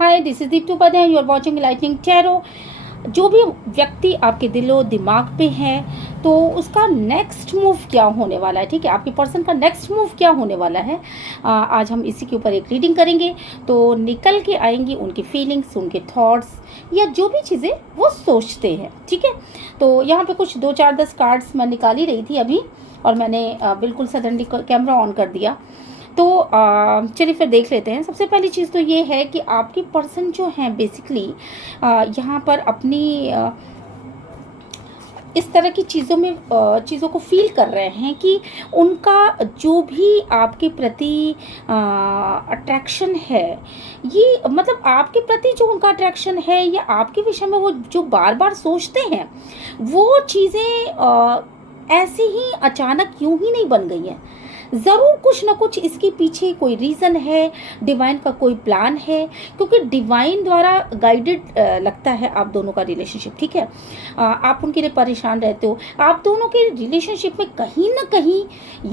Hi, this is Deepti Upadhyay, you are watching lightning tarot. जो भी व्यक्ति आपके दिलो दिमाग पे है तो उसका नेक्स्ट मूव क्या होने वाला है, ठीक है, आपके पर्सन का नेक्स्ट मूव क्या होने वाला है, आज हम इसी के ऊपर एक रीडिंग करेंगे। तो निकल के आएंगी उनकी फीलिंग्स, उनके थॉट्स या जो भी चीज़ें वो सोचते हैं, ठीक है। तो यहाँ पे कुछ 2-4-10 कार्ड्स मैं निकाल ही रही थी अभी, और मैंने बिल्कुल सडनली कैमरा ऑन कर दिया। तो चलिए फिर देख लेते हैं। सबसे पहली चीज़ तो ये है कि आपके पर्सन जो हैं बेसिकली यहाँ पर अपनी इस तरह की चीज़ों को फील कर रहे हैं कि उनका जो भी आपके प्रति अट्रैक्शन है, ये मतलब आपके प्रति जो उनका अट्रैक्शन है या आपके विषय में वो जो बार बार सोचते हैं, वो चीज़ें ऐसे ही अचानक यूं ही नहीं बन गई हैं। ज़रूर कुछ ना कुछ इसके पीछे कोई रीज़न है, डिवाइन का कोई प्लान है, क्योंकि डिवाइन द्वारा गाइडेड लगता है आप दोनों का रिलेशनशिप, ठीक है। आप उनके लिए परेशान रहते हो, आप दोनों के रिलेशनशिप में कहीं ना कहीं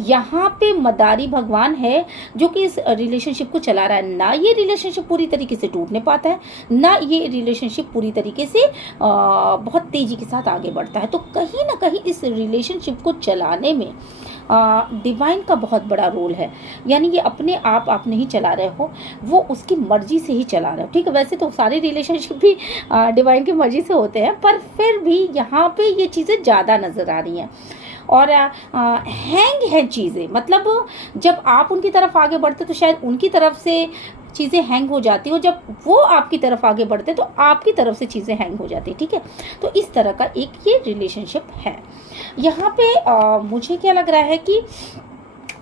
यहाँ पे मदारी भगवान है जो कि इस रिलेशनशिप को चला रहा है। ना ये रिलेशनशिप पूरी तरीके से टूटने पाता है, ना ये रिलेशनशिप पूरी तरीके से बहुत तेज़ी के साथ आगे बढ़ता है। तो कहीं ना कहीं इस रिलेशनशिप को चलाने में डिवाइन का बहुत बड़ा रोल है। यानी ये अपने आप नहीं चला रहे हो, वो उसकी मर्जी से ही चला रहे हो, ठीक है। वैसे तो सारे रिलेशनशिप भी डिवाइन की मर्जी से होते हैं, पर फिर भी यहाँ पे ये चीज़ें ज़्यादा नज़र आ रही हैं। और हैंग है चीज़ें, मतलब जब आप उनकी तरफ आगे बढ़ते तो शायद उनकी तरफ से चीज़ें हैंग हो जाती हो, जब वो आपकी तरफ आगे बढ़ते तो आपकी तरफ से चीज़ें हैंग हो जाती, ठीक है। तो इस तरह का एक ये रिलेशनशिप है। यहाँ पे मुझे क्या लग रहा है कि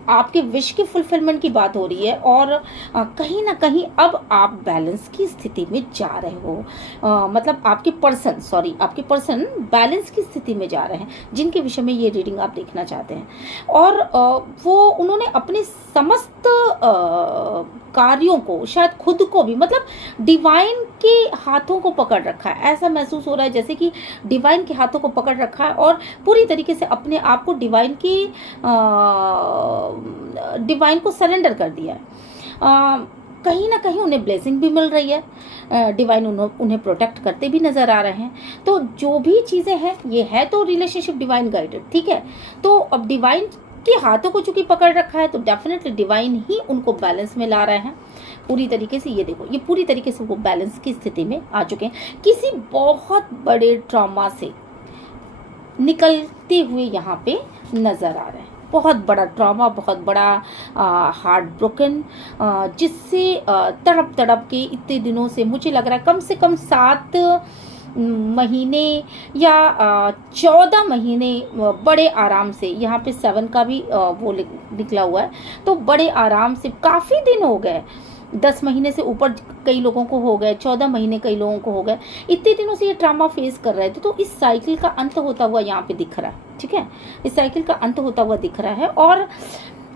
आपके विश की फुलफिलमेंट की बात हो रही है, और कहीं ना कहीं अब आप बैलेंस की स्थिति में जा रहे हो। मतलब आपके पर्सन बैलेंस की स्थिति में जा रहे हैं, जिनके विषय में ये रीडिंग आप देखना चाहते हैं। और वो उन्होंने अपने समस्त कार्यों को, शायद खुद को भी, मतलब डिवाइन के हाथों को पकड़ रखा है। ऐसा महसूस हो रहा है जैसे कि डिवाइन के हाथों को पकड़ रखा है और पूरी तरीके से अपने आप को डिवाइन को सरेंडर कर दिया है। कहीं ना कहीं उन्हें ब्लेसिंग भी मिल रही है, डिवाइन उन्हें प्रोटेक्ट करते भी नज़र आ रहे हैं। तो जो भी चीज़ें हैं, ये है तो रिलेशनशिप डिवाइन गाइडेड, ठीक है। तो अब डिवाइन के हाथों को चूंकि पकड़ रखा है तो डेफिनेटली डिवाइन ही उनको बैलेंस में ला रहे हैं पूरी तरीके से। ये देखो, ये पूरी तरीके से वो बैलेंस की स्थिति में आ चुके हैं। किसी बहुत बड़े ट्रॉमा से निकलते हुए यहाँ पे नज़र आ रहे हैं। बहुत बड़ा ट्रॉमा, बहुत बड़ा हार्ट ब्रोकन, जिससे तड़प तड़प के इतने दिनों से मुझे लग रहा है कम से कम 7 महीने या 14 महीने बड़े आराम से, यहाँ पे 7 का भी वो निकला हुआ है, तो बड़े आराम से काफ़ी दिन हो गए। 10 महीने से ऊपर कई लोगों को हो गए, 14 महीने कई लोगों को हो गए। इतने दिनों से ये ट्रामा फेस कर रहे थे। तो इस साइकिल का अंत होता हुआ यहाँ पे दिख रहा है, ठीक है। इस साइकिल का अंत होता हुआ दिख रहा है। और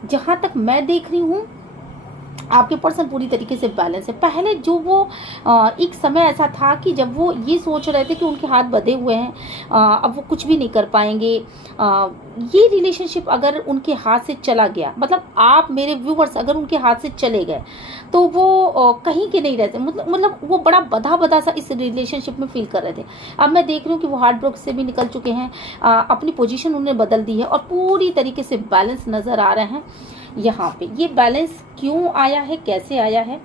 जहाँ तक मैं देख रही हूँ, आपके पर्सन पूरी तरीके से बैलेंस है। पहले जो वो एक समय ऐसा था कि जब वो ये सोच रहे थे कि उनके हाथ बंधे हुए हैं, अब वो कुछ भी नहीं कर पाएंगे। ये रिलेशनशिप अगर उनके हाथ से चला गया, मतलब आप मेरे व्यूवर्स अगर उनके हाथ से चले गए तो वो कहीं के नहीं रहते, मतलब वो बड़ा बधा सा इस रिलेशनशिप में फील कर रहे थे। अब मैं देख रही हूँ कि वो हार्ट ब्रेक से भी निकल चुके हैं, अपनी पोजीशन उन्होंने बदल दी है और पूरी तरीके से बैलेंस नज़र आ रहे हैं। यहाँ पे ये बैलेंस क्यों आया है, कैसे आया है,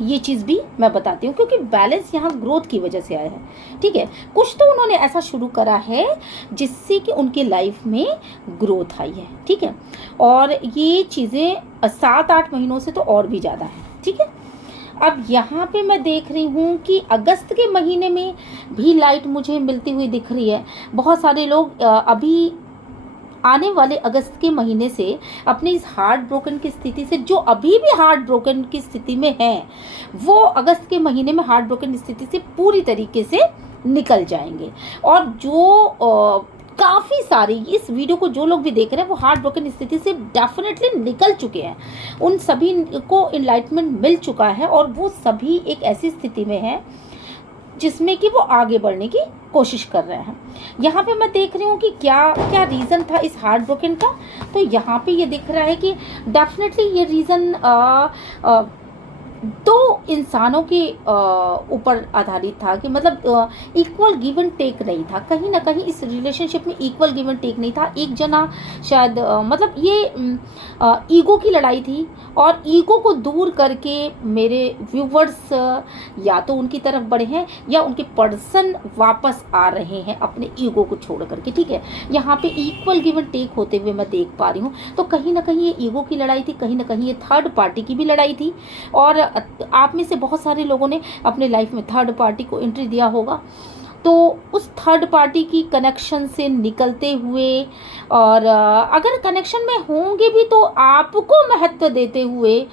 ये चीज़ भी मैं बताती हूँ, क्योंकि बैलेंस यहाँ ग्रोथ की वजह से आया है, ठीक है। कुछ तो उन्होंने ऐसा शुरू करा है जिससे कि उनके लाइफ में ग्रोथ आई है, ठीक है। और ये चीज़ें 7-8 महीनों से तो और भी ज़्यादा है, ठीक है। अब यहाँ पे मैं देख रही हूँ कि अगस्त के महीने में भी लाइट मुझे मिलती हुई दिख रही है। बहुत सारे लोग अभी आने वाले अगस्त के महीने से अपने इस हार्ट ब्रोकन की स्थिति से, जो अभी भी हार्ट ब्रोकन की स्थिति में हैं, वो अगस्त के महीने में हार्ट ब्रोकन स्थिति से पूरी तरीके से निकल जाएंगे। और जो काफ़ी सारे इस वीडियो को जो लोग भी देख रहे हैं वो हार्ट ब्रोकन स्थिति से डेफिनेटली निकल चुके हैं। उन सभी को इनलाइटमेंट मिल चुका है और वो सभी एक ऐसी स्थिति में है जिसमें कि वो आगे बढ़ने की कोशिश कर रहे हैं। यहाँ पे मैं देख रही हूँ कि क्या क्या रीज़न था इस हार्ट ब्रोकन का। तो यहाँ पे ये दिख रहा है कि डेफिनेटली ये रीज़न दो इंसानों के ऊपर आधारित था कि मतलब इक्वल गिव एंड टेक नहीं था, कहीं ना कहीं इस रिलेशनशिप में इक्वल गिव एंड टेक नहीं था। एक जना शायद मतलब ये ईगो की लड़ाई थी, और ईगो को दूर करके मेरे व्यूवर्स या तो उनकी तरफ बढ़े हैं या उनके पर्सन वापस आ रहे हैं अपने ईगो को छोड़ करके, ठीक है। यहाँ पे इक्वल गिव एंड टेक होते हुए मैं देख पा रही हूँ। तो कहीं ना कहीं ये ईगो की लड़ाई थी, कहीं ना कहीं ये थर्ड पार्टी की भी लड़ाई थी। और आप में से बहुत सारे लोगों ने अपने लाइफ में थर्ड पार्टी को एंट्री दिया होगा। तो उस थर्ड पार्टी की कनेक्शन से निकलते हुए, और अगर कनेक्शन में होंगे भी तो आपको महत्व देते हुए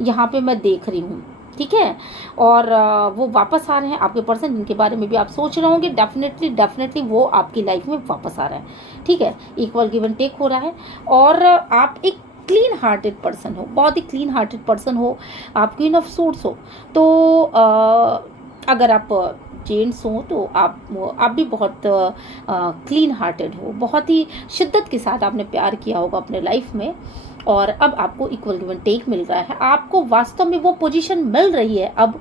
यहाँ पे मैं देख रही हूँ, ठीक है। और वो वापस आ रहे हैं, आपके पर्सन जिनके बारे में भी आप सोच रहे होंगे, डेफिनेटली वो आपकी लाइफ में वापस आ रहा है, ठीक है। इक्वल गिव एंड टेक हो रहा है, और आप एक क्लीन हार्टेड पर्सन हो, बहुत ही क्लीन हार्टेड पर्सन हो, आप क्वीन ऑफ सूट्स हो। तो अगर आप जेंट्स हो तो आप भी बहुत क्लीन हार्टेड हो, बहुत ही शिद्दत के साथ आपने प्यार किया होगा अपने लाइफ में, और अब आपको इक्वल गिव एंड टेक मिल रहा है। आपको वास्तव में वो पोजीशन मिल रही है अब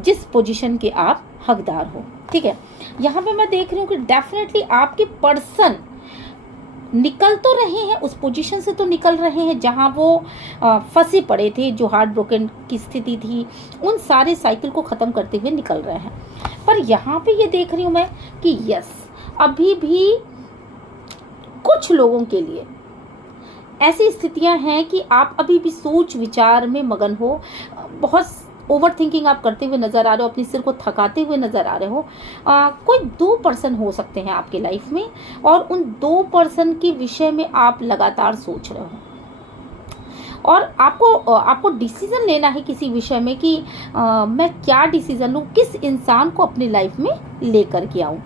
जिस पोजीशन के आप हकदार हो, ठीक है। यहाँ पे मैं देख रही हूँ कि डेफिनेटली आपके पर्सन निकल तो रहे हैं, उस पोजीशन से तो निकल रहे हैं जहां वो फंसे पड़े थे, जो हार्ट ब्रोकन की स्थिति थी, उन सारे साइकिल को ख़त्म करते हुए निकल रहे हैं। पर यहाँ पे ये देख रही हूँ मैं कि यस, अभी भी कुछ लोगों के लिए ऐसी स्थितियां हैं कि आप अभी भी सोच विचार में मगन हो, बहुत ओवर थिंकिंग आप करते हुए नजर आ रहे हो, अपने सिर को थकाते हुए नजर आ रहे हो। कोई दो पर्सन हो सकते हैं आपके लाइफ में, और उन दो पर्सन के विषय में आप लगातार सोच रहे हो, और आपको डिसीजन लेना है किसी विषय में कि मैं क्या डिसीजन लूँ, किस इंसान को अपनी लाइफ में लेकर के आऊँ।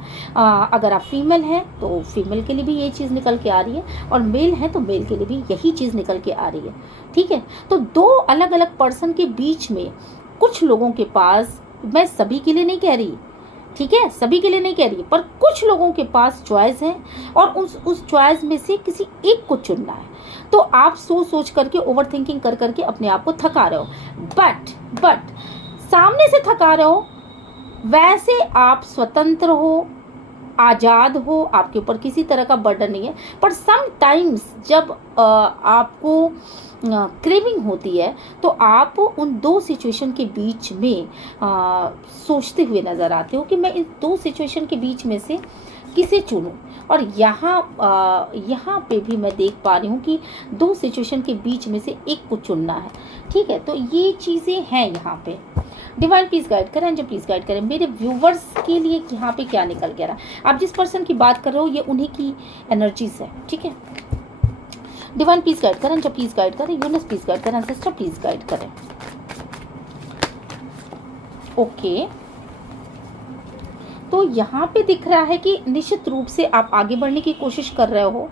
अगर आप फीमेल हैं तो फीमेल के लिए भी ये चीज़ निकल के आ रही है, और मेल है तो मेल के लिए भी यही चीज़ निकल के आ रही है, ठीक है। तो दो अलग अलग पर्सन के बीच में कुछ लोगों के पास, मैं सभी के लिए नहीं कह रही, ठीक है, सभी के लिए नहीं कह रही, पर कुछ लोगों के पास चॉइस है, और उस चॉइस में से किसी एक को चुनना है। तो आप सोच करके, ओवर थिंकिंग कर करके अपने आप को थका रहे हो, बट सामने से थका रहे हो, वैसे आप स्वतंत्र हो, आज़ाद हो, आपके ऊपर किसी तरह का बर्डन नहीं है। पर समटाइम्स जब आपको क्रेविंग होती है तो आप उन दो सिचुएशन के बीच में सोचते हुए नज़र आते हो कि मैं इन दो सिचुएशन के बीच में से किसे चुनूं। और यहाँ पे भी मैं देख पा रही हूँ कि दो सिचुएशन के बीच में से एक को चुनना है, ठीक है। तो ये चीज़ें हैं यहाँ पे। डिवाइन प्लीज गाइड करें, एंजल प्लीज गाइड करें मेरे व्यूवर्स के लिए यहाँ पे क्या निकल गया रहा। आप जिस पर्सन की बात कर रहे हो ये उन्हीं की एनर्जीज है, ठीक है। डिवाइन प्लीज गाइड करें, एंजल प्लीज गाइड करें, यूनिवर्स प्लीज गाइड करें, एंसेस्टर प्लीज गाइड करें। ओके, तो यहाँ पे दिख रहा है कि निश्चित रूप से आप आगे बढ़ने की कोशिश कर रहे हो।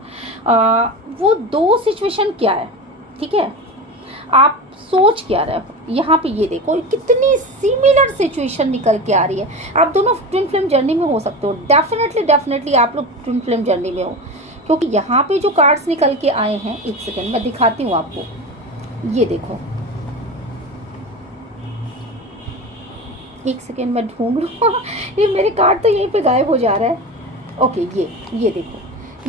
वो दो सिचुएशन क्या है, ठीक है, आप सोच क्या रहे हो। यहाँ पे ये देखो कितनी सिमिलर सिचुएशन निकल के आ रही है। आप दोनों ट्विन फ्लेम जर्नी में हो सकते हो, डेफिनेटली आप लोग ट्विन फ्लेम जर्नी में हो, क्योंकि यहाँ पे जो कार्ड्स निकल के आए हैं, एक सेकेंड मैं दिखाती हूँ आपको, ये देखो, एक सेकेंड मैं ढूंढ लूँ ये मेरे कार्ड तो यहीं पे गायब हो जा रहा है। ओके, ये देखो,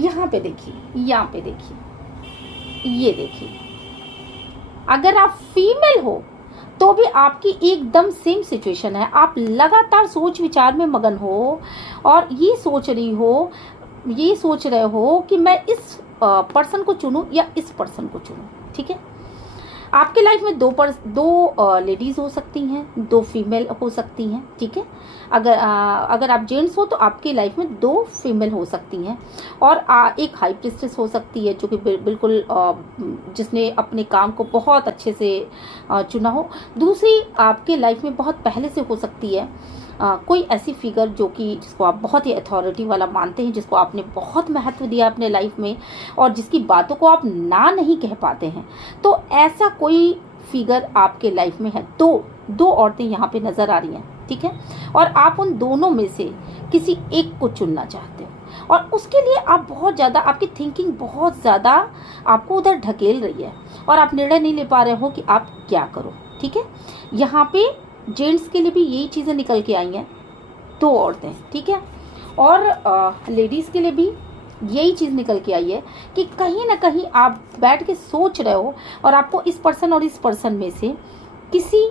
यहाँ पे देखिए, यहाँ पे देखिए, ये देखिए, अगर आप फीमेल हो तो भी आपकी एकदम सेम सिचुएशन है। आप लगातार सोच विचार में मगन हो, और ये सोच रहे हो कि मैं इस पर्सन को चुनूं या इस पर्सन को चुनूं, ठीक है। आपके लाइफ में दो लेडीज़ हो सकती हैं, दो फीमेल हो सकती हैं, ठीक है। अगर आप जेंट्स हो तो आपकी लाइफ में दो फीमेल हो सकती हैं, और एक हाई प्रिस्टेस हो सकती है जो कि बिल्कुल जिसने अपने काम को बहुत अच्छे से चुना हो। दूसरी आपके लाइफ में बहुत पहले से हो सकती है कोई ऐसी फिगर जिसको आप बहुत ही अथॉरिटी वाला मानते हैं, जिसको आपने बहुत महत्व दिया अपने लाइफ में, और जिसकी बातों को आप ना नहीं कह पाते हैं। तो ऐसा कोई फिगर आपके लाइफ में है। दो औरतें यहाँ पे नज़र आ रही हैं, ठीक है, और आप उन दोनों में से किसी एक को चुनना चाहते हो, और उसके लिए आप बहुत ज़्यादा, आपकी थिंकिंग बहुत ज़्यादा आपको उधर ढकेल रही है, और आप निर्णय नहीं ले पा रहे हो कि आप क्या करो, ठीक ठीक है। यहाँ पे जेंट्स के लिए भी यही चीज़ें निकल के आई हैं, 2 औरतें, ठीक है। और लेडीज़ के लिए भी यही चीज़ निकल के आई है कि कहीं ना कहीं आप बैठ के सोच रहे हो और आपको इस पर्सन और इस पर्सन में से किसी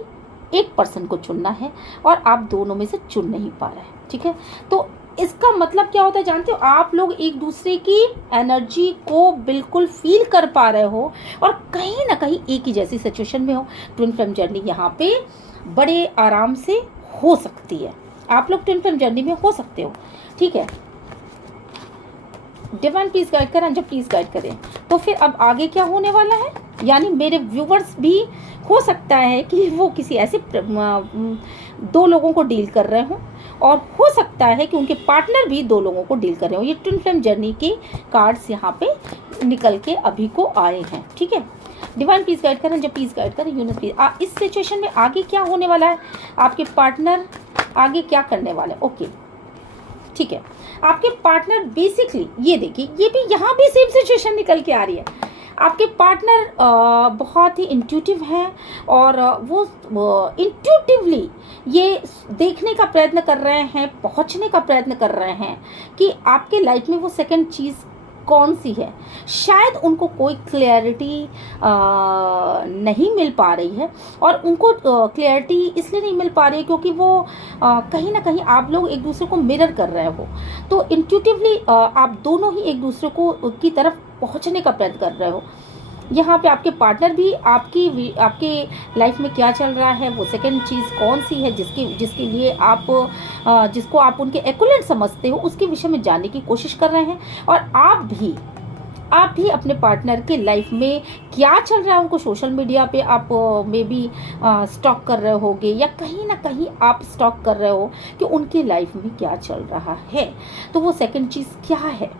एक पर्सन को चुनना है और आप दोनों में से चुन नहीं पा रहे हैं, ठीक है। तो इसका मतलब क्या होता है जानते हो, आप लोग एक दूसरे की एनर्जी को बिल्कुल फील कर पा रहे हो और कहीं ना कहीं एक ही जैसी सिचुएशन में हो। ट्विन फ्लेम जर्नी यहाँ पे बड़े आराम से हो सकती है, आप लोग ट्विन फ्लेम जर्नी में हो सकते हो, ठीक है। डिवाइन प्लीज गाइड करें, अंजू प्लीज गाइड करें। तो फिर अब आगे क्या होने वाला है, यानी मेरे व्यूवर्स भी हो सकता है कि वो किसी ऐसे 2 लोगों को डील कर रहे हों और हो सकता है कि उनके पार्टनर भी 2 लोगों को डील कर रहे हो। ये ट्विन फ्लेम जर्नी के कार्ड्स यहाँ पे निकल के अभी को आए हैं, ठीक है। डिवाइन प्लीज गाइड करें, जब प्लीज गाइड करें, यूनिवर्स प्लीज। इस सिचुएशन में आगे क्या होने वाला है, आपके पार्टनर आगे क्या करने वाले, ओके, ठीक है। आपके पार्टनर बेसिकली ये देखिए, ये भी यहाँ भी सेम सिचुएशन निकल के आ रही है। आपके पार्टनर बहुत ही इंट्यूटिव है और वो इंट्यूटिवली ये देखने का प्रयत्न कर रहे हैं, पहुंचने का प्रयत्न कर रहे हैं कि आपके लाइफ में वो सेकंड चीज़ कौन सी है। शायद उनको कोई क्लैरिटी नहीं मिल पा रही है और उनको क्लैरिटी इसलिए नहीं मिल पा रही है क्योंकि वो कहीं ना कहीं आप लोग एक दूसरे को मिरर कर रहे हो। तो इंट्यूटिवली आप दोनों ही एक दूसरे को की तरफ पहुंचने का प्रयत्न कर रहे हो। यहाँ पे आपके पार्टनर भी आपके लाइफ में क्या चल रहा है, वो सेकंड चीज़ कौन सी है जिसके लिए आप जिसको आप उनके एक्विवेलेंट समझते हो, उसके विषय में जानने की कोशिश कर रहे हैं। और आप भी अपने पार्टनर के लाइफ में क्या चल रहा है उनको सोशल मीडिया पे आप मे बी स्टॉक कर रहे होगे या कहीं ना कहीं आप स्टॉक कर रहे हो कि उनकी लाइफ में क्या चल रहा है। तो वो सेकंड चीज़ क्या है,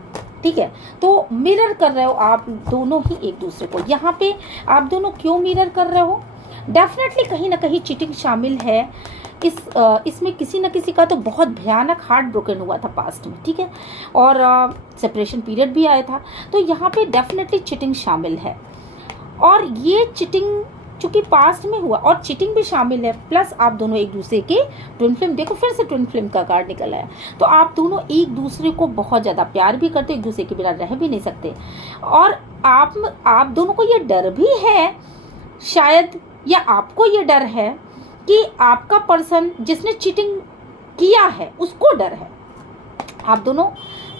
ठीक है। तो मिरर कर रहे हो आप दोनों ही एक दूसरे को। यहाँ पे आप दोनों क्यों मिरर कर रहे हो, डेफिनेटली कहीं ना कहीं चीटिंग शामिल है। इसमें किसी न किसी का तो बहुत भयानक हार्ट ब्रोकन हुआ था पास्ट में, ठीक है, और सेपरेशन पीरियड भी आया था। तो यहाँ पे डेफिनेटली चीटिंग शामिल है और ये चीटिंग चूंकि पास्ट में हुआ और चीटिंग भी शामिल है, प्लस आप दोनों एक दूसरे के ट्विन फ्लेम, देखो फिर से ट्विन फ्लेम का कार्ड निकल आया। तो आप दोनों एक दूसरे को बहुत ज़्यादा प्यार भी करते, एक दूसरे के बिना रह भी नहीं सकते। और आप दोनों को ये डर भी है शायद, या आपको ये डर है कि आपका पर्सन जिसने चीटिंग किया है उसको डर है, आप दोनों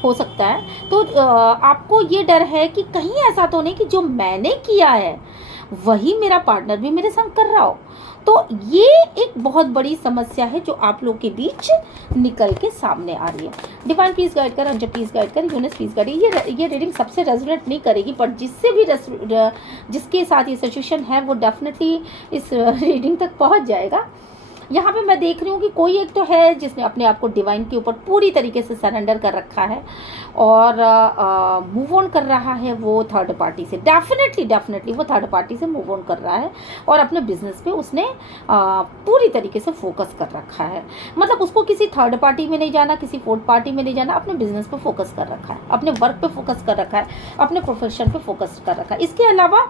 हो सकता है। तो आपको ये डर है कि कहीं ऐसा तो नहीं कि जो मैंने किया है वही मेरा पार्टनर भी मेरे संग कर रहा हो। तो ये एक बहुत बड़ी समस्या है जो आप लोग के बीच निकल के सामने आ रही है। डिवाइन प्लीज गाइड कर, अंजू प्लीज गाइड कर, यूनिवर्स प्लीज गाइड। ये रीडिंग सबसे रेजोनेट नहीं करेगी, पर जिसके साथ ये सिचुएशन है वो डेफिनेटली इस रीडिंग तक पहुंच जाएगा। यहाँ पे मैं देख रही हूँ कि कोई एक तो है जिसने अपने आप को डिवाइन के ऊपर पूरी तरीके से सरेंडर कर रखा है और मूव ऑन कर रहा है वो थर्ड पार्टी से। डेफिनेटली वो थर्ड पार्टी से मूव ऑन कर रहा है और अपने बिजनेस पे उसने पूरी तरीके से फोकस कर रखा है। मतलब उसको किसी थर्ड पार्टी में नहीं जाना, किसी फोर्थ पार्टी में नहीं जाना, अपने बिजनेस पे फोकस कर रखा है, अपने वर्क पे फोकस कर रखा है, अपने प्रोफेशन पे फोकस कर रखा है। इसके अलावा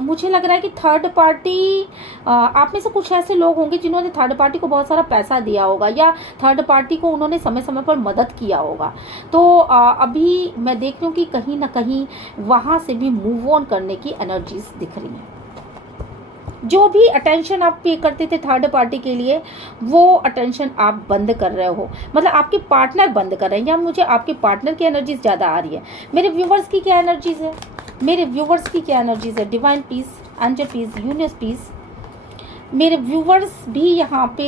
मुझे लग रहा है कि थर्ड पार्टी आप में से कुछ ऐसे लोग होंगे जिन्होंने थर्ड पार्टी को बहुत सारा पैसा दिया होगा या थर्ड पार्टी को उन्होंने समय समय पर मदद किया होगा। तो अभी मैं देख रही हूँ कि कहीं ना कहीं वहाँ से भी मूव ऑन करने की एनर्जीज दिख रही हैं। जो भी अटेंशन आप पे करते थे थर्ड पार्टी के लिए, वो अटेंशन आप बंद कर रहे हो, मतलब आपके पार्टनर बंद कर रहे हैं, या मुझे आपके पार्टनर की एनर्जीज ज़्यादा आ रही है। मेरे व्यूवर्स की क्या एनर्जीज है, मेरे व्यूवर्स की क्या एनर्जीज है, divine peace, angel peace, universe peace. मेरे व्यूवर्स भी यहाँ पे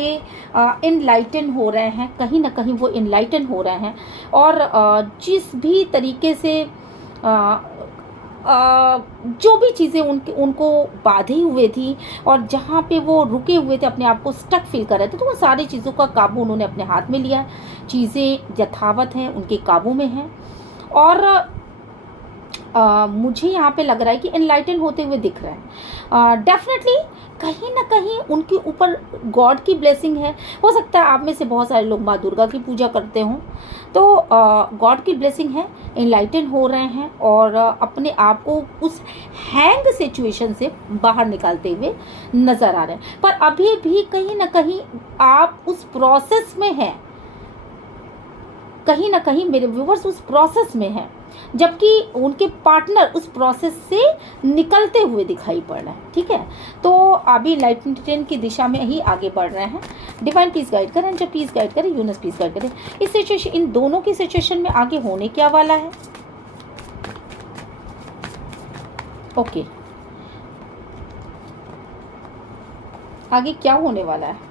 इनलाइटन हो रहे हैं, कहीं ना कहीं वो इनलाइटन हो रहे हैं और जिस भी तरीके से जो भी चीज़ें उनको बाधे हुए थी और जहाँ पे वो रुके हुए थे, अपने आप को स्टक फील कर रहे थे, तो वो सारी चीज़ों का काबू उन्होंने अपने हाथ में लिया। चीज़ें यथावत हैं, उनके काबू में हैं और मुझे यहाँ पे लग रहा है कि एनलाइटन होते हुए दिख रहा है। डेफिनेटली कहीं ना कहीं उनके ऊपर गॉड की ब्लेसिंग है। हो सकता है आप में से बहुत सारे लोग माँ दुर्गा की पूजा करते हों, तो गॉड की ब्लेसिंग है, इनलाइटन हो रहे हैं और अपने आप को उस हैंग सिचुएशन से बाहर निकालते हुए नज़र आ रहे हैं। पर अभी भी कहीं ना कहीं आप उस प्रोसेस में हैं, कहीं ना कहीं मेरे व्यूवर्स उस प्रोसेस में हैं, जबकि उनके पार्टनर उस प्रोसेस से निकलते हुए दिखाई पड़ रहे हैं। ठीक है, तो अभी लाइटन की दिशा में ही आगे बढ़ रहे हैं। डिवाइन प्लीज गाइड करें, जब प्लीज गाइड करें, यूनिवर्स प्लीज गाइड करें। इस सिचुएशन, इन दोनों की सिचुएशन में आगे होने क्या वाला है। ओके, आगे क्या होने वाला है।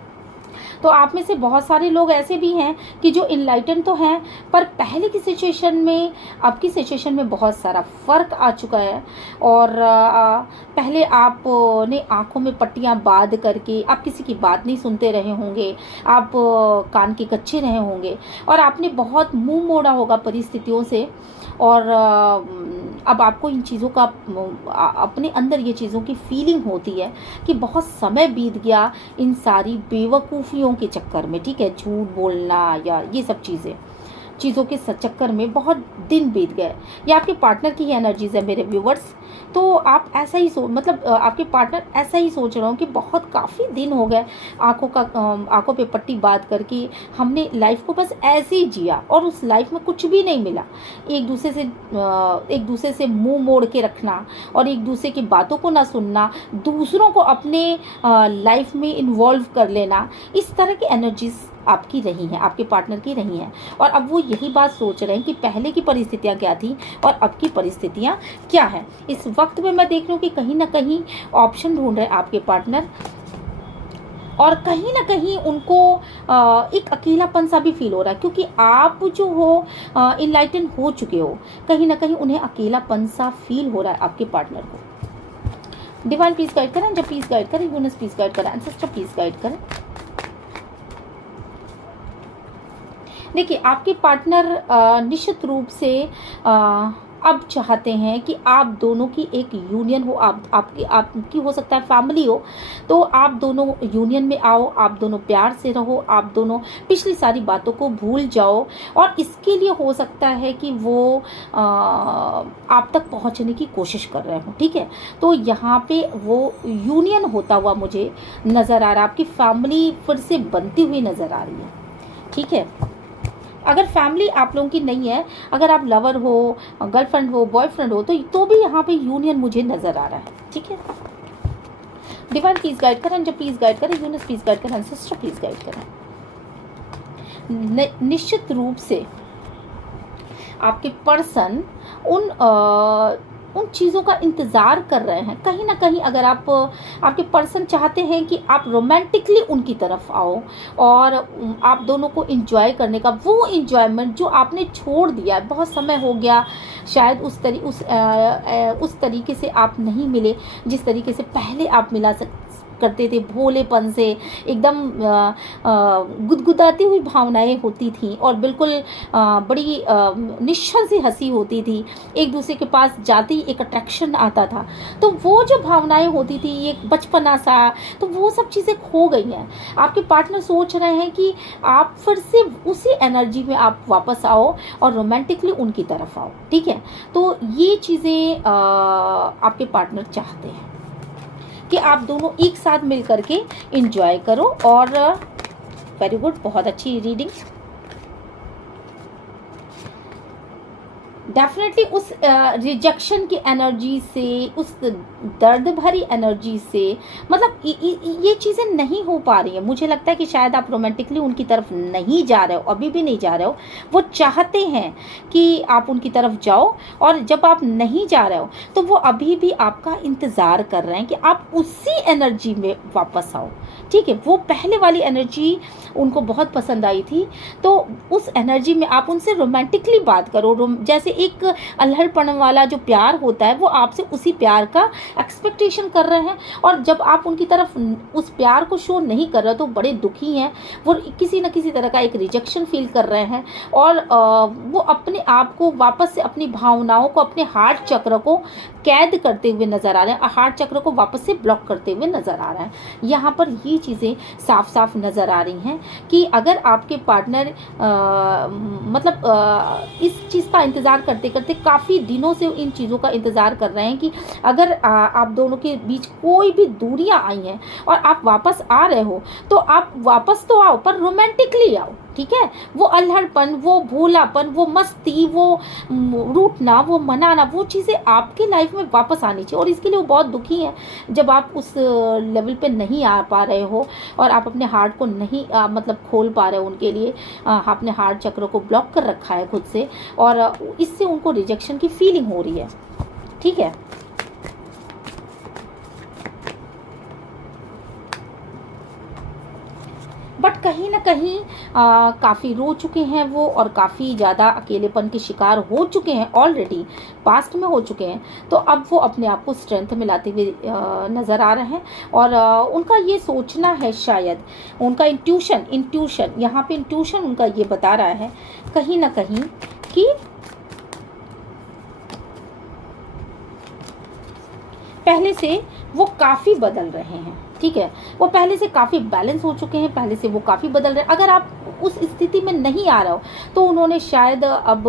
तो आप में से बहुत सारे लोग ऐसे भी हैं कि जो इनलाइटन तो हैं, पर पहले की सिचुएशन में अब की सिचुएशन में बहुत सारा फ़र्क आ चुका है। और पहले आपने आँखों में पट्टियाँ बांध करके आप किसी की बात नहीं सुनते रहे होंगे, आप कान के कच्चे रहे होंगे और आपने बहुत मुंह मोड़ा होगा परिस्थितियों से। और अब आपको इन चीज़ों का अपने अंदर ये चीज़ों की फीलिंग होती है कि बहुत समय बीत गया इन सारी बेवकूफ़ियों के चक्कर में। ठीक है, झूठ बोलना या ये सब चीज़ों के चक्कर में बहुत दिन बीत गए। ये आपके पार्टनर की एनर्जीज है मेरे व्यूवर्स। तो आप ऐसा ही मतलब आपके पार्टनर ऐसा ही सोच रहा हूँ कि बहुत काफ़ी दिन हो गए आंखों पे पट्टी बांध करके हमने लाइफ को बस ऐसे ही जिया और उस लाइफ में कुछ भी नहीं मिला। एक दूसरे से मुंह मोड़ के रखना और एक दूसरे की बातों को ना सुनना, दूसरों को अपने लाइफ में इन्वॉल्व कर लेना, इस तरह की एनर्जीज आपकी रही हैं, आपके पार्टनर की रही हैं। और अब वो यही बात सोच रहे हैं कि पहले की परिस्थितियाँ क्या थी और अब की परिस्थितियाँ क्या हैं। इस वक्त में मैं देख रही हूँ कि कहीं ना कहीं ऑप्शन ढूंढ रहे हैं आपके पार्टनर और कहीं ना कहीं उनको एक अकेलापन सा भी फील हो रहा है, क्योंकि आप जो हो इनलाइटन हो चुके हो, कहीं ना कहीं उन्हें अकेलापन सा फील हो रहा है आपके पार्टनर को। डिवाइन प्लीज गाइड करें, जब प्लीज गाइड करें, यूनिवर्स प्लीज गाइड करें, एंसेस्टर प्लीज गाइड करें। देखिए, आपके पार्टनर निश्चित रूप से अब चाहते हैं कि आप दोनों की एक यूनियन हो। आपकी हो सकता है फैमिली हो, तो आप दोनों यूनियन में आओ, आप दोनों प्यार से रहो, आप दोनों पिछली सारी बातों को भूल जाओ। और इसके लिए हो सकता है कि वो आप तक पहुंचने की कोशिश कर रहे हो। ठीक है, तो यहाँ पे वो यूनियन होता हुआ मुझे नज़र आ रहा है, आपकी फैमिली फिर से बनती हुई नज़र आ रही है। ठीक है, अगर फैमिली आप लोगों की नहीं है, अगर आप लवर हो, गर्लफ्रेंड हो, बॉयफ्रेंड हो, तो भी यहाँ पे यूनियन मुझे नज़र आ रहा है। ठीक है, डिवाइन प्लीज गाइड करें, जब प्लीज गाइड करें, यूनिवर्स प्लीज गाइड करें, एंसेस्टर प्लीज गाइड करें। निश्चित रूप से आपके पर्सन उन चीज़ों का इंतज़ार कर रहे हैं। कहीं ना कहीं अगर आपके पर्सन चाहते हैं कि आप रोमांटिकली उनकी तरफ आओ और आप दोनों को एंजॉय करने का वो एंजॉयमेंट जो आपने छोड़ दिया, बहुत समय हो गया, शायद उस तरीके से आप नहीं मिले जिस तरीके से पहले आप मिला करते थे, भोलेपन से एकदम गुदगुदाती हुई भावनाएं होती थी और बिल्कुल बड़ी निश्चल सी हंसी होती थी, एक दूसरे के पास जाते ही एक अट्रैक्शन आता था। तो वो जो भावनाएं होती थी, एक बचपना सा, तो वो सब चीज़ें खो गई हैं। आपके पार्टनर सोच रहे हैं कि आप फिर से उसी एनर्जी में आप वापस आओ और रोमांटिकली उनकी तरफ आओ। ठीक है, तो ये चीज़ें आपके पार्टनर चाहते हैं कि आप दोनों एक साथ मिल करके एंजॉय करो। और वेरी गुड, बहुत अच्छी रीडिंग। डेफिनेटली उस रिजेक्शन की एनर्जी से, उस दर्द भरी एनर्जी से, मतलब ये चीज़ें नहीं हो पा रही हैं। मुझे लगता है कि शायद आप रोमांटिकली उनकी तरफ नहीं जा रहे हो, अभी भी नहीं जा रहे हो। वो चाहते हैं कि आप उनकी तरफ जाओ और जब आप नहीं जा रहे हो तो वो अभी भी आपका इंतज़ार कर रहे हैं कि आप उसी एनर्जी में वापस आओ। ठीक है, वो पहले वाली एनर्जी उनको बहुत पसंद आई थी। तो उस एनर्जी में आप उनसे रोमांटिकली बात करो, जैसे एक अल्हड़पन वाला जो प्यार होता है वो आपसे उसी प्यार का एक्सपेक्टेशन कर रहे हैं, और जब आप उनकी तरफ उस प्यार को शो नहीं कर रहे तो बड़े दुखी हैं, वो किसी न किसी तरह का एक रिजेक्शन फील कर रहे हैं, और वो अपने आप को वापस से, अपनी भावनाओं को, अपने हार्ट चक्र को कैद करते हुए नजर आ रहे हैं, हार्ट चक्र को वापस से ब्लॉक करते हुए नजर आ रहा है। यहाँ पर ये चीज़ें साफ साफ नज़र आ रही हैं कि अगर आपके पार्टनर इस चीज़ का इंतज़ार करते करते काफ़ी दिनों से इन चीज़ों का इंतज़ार कर रहे हैं कि अगर आप दोनों के बीच कोई भी दूरियां आई हैं और आप वापस आ रहे हो, तो आप वापस तो आओ पर रोमांटिकली आओ, ठीक है। वो अल्हड़पन, वो भोलापन, वो मस्ती, वो रूठना, वो मनाना, वो चीज़ें आपकी लाइफ में वापस आनी चाहिए। और इसके लिए वो बहुत दुखी हैं जब आप उस लेवल पे नहीं आ पा रहे हो और आप अपने हार्ट को नहीं खोल पा रहे हो उनके लिए। आपने हार्ट चक्र को ब्लॉक कर रखा है खुद से, और इससे उनको रिजेक्शन की फीलिंग हो रही है, ठीक है। बट कहीं ना कहीं काफ़ी रो चुके हैं वो, और काफ़ी ज़्यादा अकेलेपन के शिकार हो चुके हैं, ऑलरेडी पास्ट में हो चुके हैं। तो अब वो अपने आप को स्ट्रेंथ में लाते हुए नज़र आ रहे हैं, और उनका ये सोचना है, शायद उनका इंट्यूशन यहाँ पे इंट्यूशन उनका ये बता रहा है कहीं ना कहीं कि पहले से वो काफ़ी बदल रहे हैं, ठीक है। वो पहले से काफ़ी बैलेंस हो चुके हैं, पहले से वो काफ़ी बदल रहे हैं। अगर आप उस स्थिति में नहीं आ रहे हो तो उन्होंने शायद अब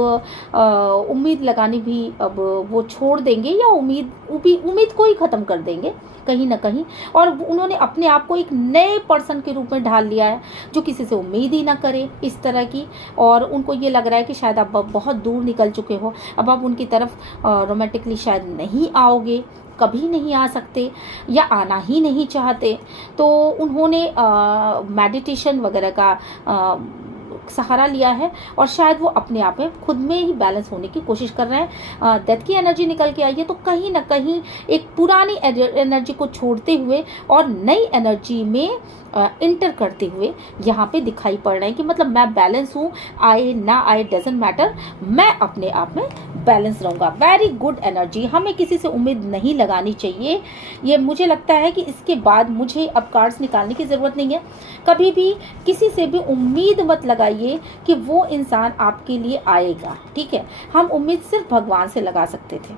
उम्मीद लगानी भी अब वो छोड़ देंगे, या उम्मीद को ही ख़त्म कर देंगे कहीं ना कहीं, और उन्होंने अपने आप को एक नए पर्सन के रूप में ढाल लिया है जो किसी से उम्मीद ही ना करे इस तरह की। और उनको ये लग रहा है कि शायद आप बहुत दूर निकल चुके हो, अब आप उनकी तरफ रोमांटिकली शायद नहीं आओगे, कभी नहीं आ सकते, या आना ही नहीं चाहते। तो उन्होंने मेडिटेशन वगैरह का सहारा लिया है, और शायद वो अपने आप में खुद में ही बैलेंस होने की कोशिश कर रहे हैं। डेथ की एनर्जी निकल के आई है, तो कहीं ना कहीं एक पुरानी एनर्जी को छोड़ते हुए और नई एनर्जी में इंटर करते हुए यहाँ पे दिखाई पड़ रहे हैं कि मतलब मैं बैलेंस हूँ, आए ना आए डजेंट मैटर, मैं अपने आप में बैलेंस रहूँगा। वेरी गुड एनर्जी, हमें किसी से उम्मीद नहीं लगानी चाहिए। ये मुझे लगता है कि इसके बाद मुझे अब कार्ड्स निकालने की ज़रूरत नहीं है। कभी भी किसी से भी उम्मीद मत लगाइए कि वो इंसान आपके लिए आएगा, ठीक है। हम उम्मीद सिर्फ भगवान से लगा सकते थे,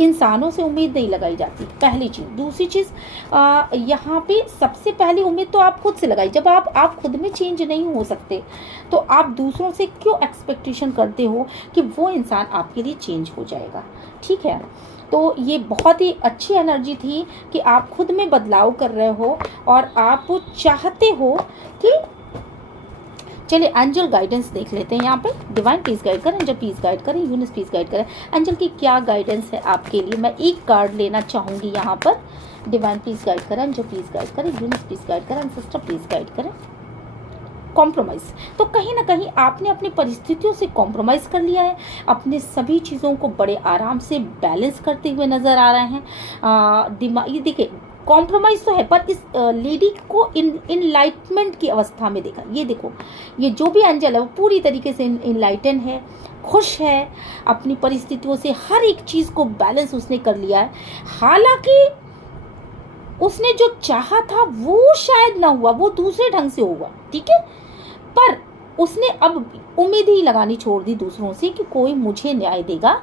इंसानों से उम्मीद नहीं लगाई जाती, पहली चीज़। दूसरी चीज़, यहाँ पे सबसे पहली उम्मीद तो आप खुद से लगाई। जब आप खुद में चेंज नहीं हो सकते तो आप दूसरों से क्यों एक्सपेक्टेशन करते हो कि वो इंसान आपके लिए चेंज हो जाएगा, ठीक है। तो ये बहुत ही अच्छी एनर्जी थी कि आप खुद में बदलाव कर रहे हो और आप चाहते हो कि, चलिए एंजल गाइडेंस देख लेते हैं। यहाँ पे डिवाइन प्लीज गाइड करें, एंजल प्लीज गाइड करें, यूनिवर्स प्लीज गाइड करें, एंजल की क्या गाइडेंस है आपके लिए। मैं एक कार्ड लेना चाहूँगी यहाँ पर। डिवाइन प्लीज गाइड करें, एंजल प्लीज गाइड करें, यूनिवर्स प्लीज गाइड करें, सिस्टर प्लीज गाइड करें। कॉम्प्रोमाइज़, तो कहीं ना कहीं आपने अपनी परिस्थितियों से कॉम्प्रोमाइज़ कर लिया है, अपने सभी चीज़ों को बड़े आराम से बैलेंस करते हुए नज़र आ रहे हैं। दिमाग, ये देखिए कॉम्प्रोमाइज़ तो है, पर इस लेडी को इनलाइटमेंट की अवस्था में देखा। ये देखो, ये जो भी एंजल है वो पूरी तरीके से इनलाइटन है, खुश है, अपनी परिस्थितियों से हर एक चीज़ को बैलेंस उसने कर लिया है। हालांकि उसने जो चाहा था वो शायद ना हुआ, वो दूसरे ढंग से हुआ, ठीक है, पर उसने अब उम्मीद ही लगानी छोड़ दी दूसरों से कि कोई मुझे न्याय देगा।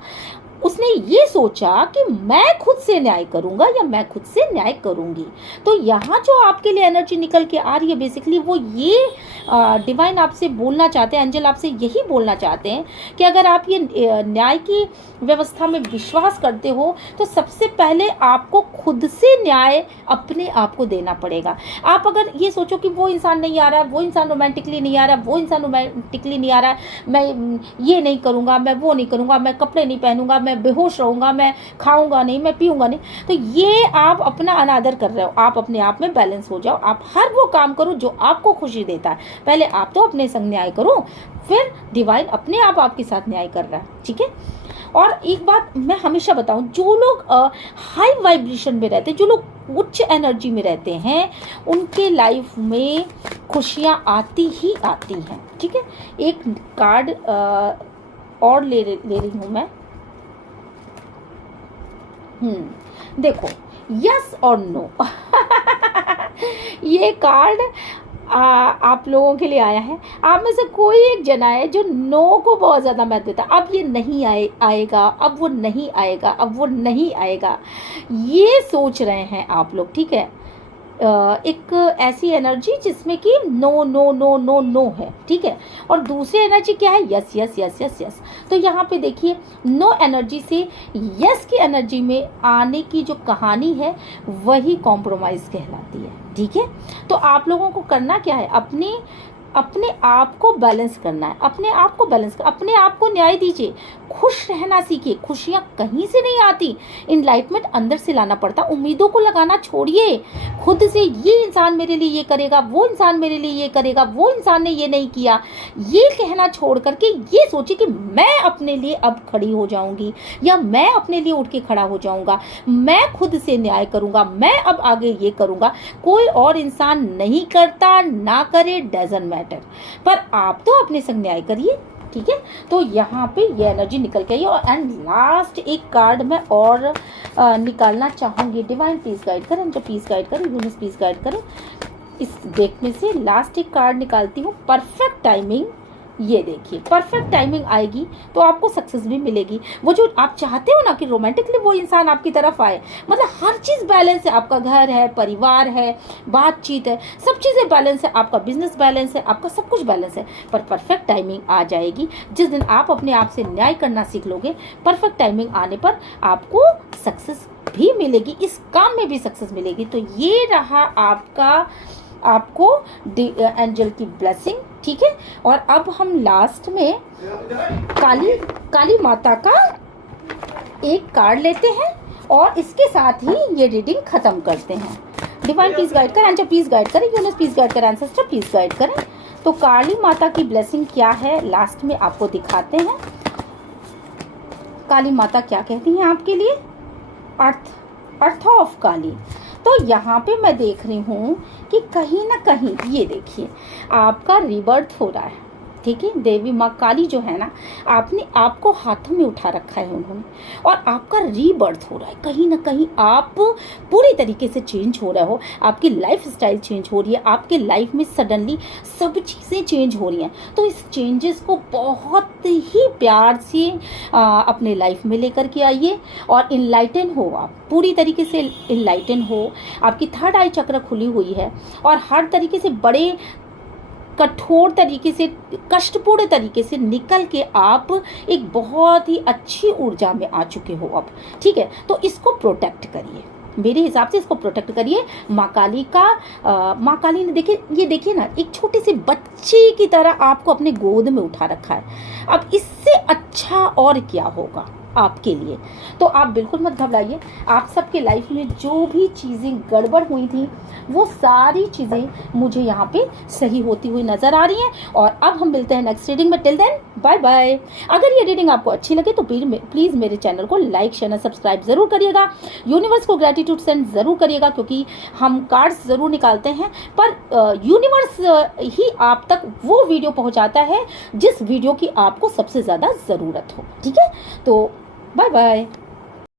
उसने ये सोचा कि मैं खुद से न्याय करूंगा या मैं खुद से न्याय करूंगी। तो यहाँ जो आपके लिए एनर्जी निकल के आ रही है, बेसिकली वो ये डिवाइन आपसे बोलना चाहते हैं, एंजल आपसे यही बोलना चाहते हैं कि अगर आप ये न्याय की व्यवस्था में विश्वास करते हो तो सबसे पहले आपको खुद से न्याय अपने आप को देना पड़ेगा। आप अगर ये सोचो कि वो इंसान नहीं आ रहा है, वो इंसान रोमांटिकली नहीं आ रहा है, वो इंसान रोमांटिकली नहीं आ रहा है, मैं ये नहीं करूँगा, मैं वो नहीं करूँगा, मैं कपड़े नहीं पहनूंगा, मैं बेहोश रहूँगा, मैं खाऊंगा नहीं, मैं पीऊँगा नहीं, तो ये आप अपना अनादर कर रहे हो। आप अपने आप में बैलेंस हो जाओ, आप हर वो काम करो जो आपको खुशी देता है। पहले आप तो अपने संग न्याय करो, फिर डिवाइन अपने आप आपके साथ न्याय कर रहा है, ठीक है। और एक बात मैं हमेशा बताऊं, जो लोग हाई वाइब्रेशन में रहते हैं, जो लोग उच्च एनर्जी में रहते हैं उनके लाइफ में खुशियाँ आती ही आती हैं। ठीक है, एक कार्ड और ले रही हूँ मैं। देखो, यस और नो ये कार्ड आप लोगों के लिए आया है। आप में से कोई एक जना है जो नो को बहुत ज़्यादा महत्व देता है। अब ये नहीं आएगा, अब वो नहीं आएगा, अब वो नहीं आएगा, ये सोच रहे हैं आप लोग। ठीक है, एक ऐसी एनर्जी जिसमें कि no no no no no है। ठीक है, और दूसरी एनर्जी क्या है? Yes yes yes yes yes. तो यहाँ पे देखिए, नो एनर्जी से यस की एनर्जी में आने की जो कहानी है वही कॉम्प्रोमाइज़ कहलाती है। ठीक है, तो आप लोगों को करना क्या है? अपने आप को बैलेंस करना है, अपने आप को अपने आप को न्याय दीजिए, खुश रहना सीखिए। खुशियाँ कहीं से नहीं आती, इनलाइटमेंट अंदर से लाना पड़ता। उम्मीदों को लगाना छोड़िए खुद से, ये इंसान मेरे लिए ये करेगा, वो इंसान मेरे लिए ये करेगा, वो इंसान ने ये नहीं किया, ये कहना छोड़ करके ये सोचिए कि मैं अपने लिए अब खड़ी हो जाऊंगी, या मैं अपने लिए उठ के खड़ा हो जाऊंगा, मैं खुद से न्याय करूंगा, मैं अब आगे ये करूंगा। कोई और इंसान नहीं करता, ना करे, डजंट मैटर, पर आप तो अपने संग न्याय करिए। ठीक है, तो यहाँ पे ये एनर्जी निकल के आई। और एंड लास्ट एक कार्ड मैं और निकालना चाहूँगी। डिवाइन प्लीज गाइड करें, जो प्लीज गाइड करें, यूनिवर्स प्लीज गाइड करें। इस डेक में से लास्ट एक कार्ड निकालती हूँ, परफेक्ट टाइमिंग। ये देखिए, परफेक्ट टाइमिंग आएगी तो आपको सक्सेस भी मिलेगी। वो जो आप चाहते हो ना कि रोमांटिकली वो इंसान आपकी तरफ आए, मतलब हर चीज़ बैलेंस है, आपका घर है, परिवार है, बातचीत है, सब चीज़ें बैलेंस है, आपका बिजनेस बैलेंस है, आपका सब कुछ बैलेंस है। पर परफेक्ट टाइमिंग आ जाएगी जिस दिन आप अपने आप से न्याय करना सीख लोगे। परफेक्ट टाइमिंग आने पर आपको सक्सेस भी मिलेगी, इस काम में भी सक्सेस मिलेगी। तो ये रहा आपको एंजल की ब्लेसिंग। ठीक है, और अब हम लास्ट में काली माता का एक कार्ड लेते हैं और इसके साथ ही ये रीडिंग खत्म करते हैं। डिवाइन प्लीज गाइड करें, एंजल प्लीज गाइड करें, यूनिवर्स प्लीज गाइड करें, एंसेस्टर प्लीज गाइड करें। तो काली माता की ब्लेसिंग क्या है लास्ट में आपको दिखाते हैं। काली माता क्या कहती हैं आपके लिए? अर्थ ऑफ काली। तो यहाँ पे मैं देख रही हूँ कि कहीं ना कहीं ये देखिए आपका रिबर्थ हो रहा है। ठीक है, देवी माँ काली जो है ना, आपको हाथों में उठा रखा है उन्होंने, और आपका रीबर्थ हो रहा है। कहीं ना कहीं आप पूरी तरीके से चेंज हो रहे हो, आपकी लाइफ स्टाइल चेंज हो रही है, आपके लाइफ में सडनली सब चीज़ें चेंज हो रही हैं। तो इस चेंजेस को बहुत ही प्यार से अपने लाइफ में लेकर के आइए और इनलाइटन हो, आप पूरी तरीके से इनलाइटन हो। आपकी थर्ड आई चक्र खुली हुई है और हर तरीके से बड़े कठोर तरीके से, कष्टपूर्ण तरीके से निकल के आप एक बहुत ही अच्छी ऊर्जा में आ चुके हो अब। ठीक है, तो इसको प्रोटेक्ट करिए, मेरे हिसाब से इसको प्रोटेक्ट करिए। माँ काली ने देखिए ना, एक छोटे से बच्चे की तरह आपको अपने गोद में उठा रखा है। अब इससे अच्छा और क्या होगा आपके लिए? तो आप बिल्कुल मत घबराइए। आप सबके लाइफ में जो भी चीज़ें गड़बड़ हुई थी वो सारी चीज़ें मुझे यहाँ पे सही होती हुई नज़र आ रही हैं। और अब हम मिलते हैं नेक्स्ट रीडिंग में। Till then bye bye. अगर ये रीडिंग आपको अच्छी लगे तो प्लीज़ मेरे चैनल को लाइक शेयर और सब्सक्राइब ज़रूर करिएगा। यूनिवर्स को ग्रेटिट्यूड सेंड ज़रूर करिएगा, क्योंकि हम कार्ड्स ज़रूर निकालते हैं पर यूनिवर्स ही आप तक वो वीडियो पहुँचाता है जिस वीडियो की आपको सबसे ज़्यादा ज़रूरत हो। ठीक है, तो बाय बाय।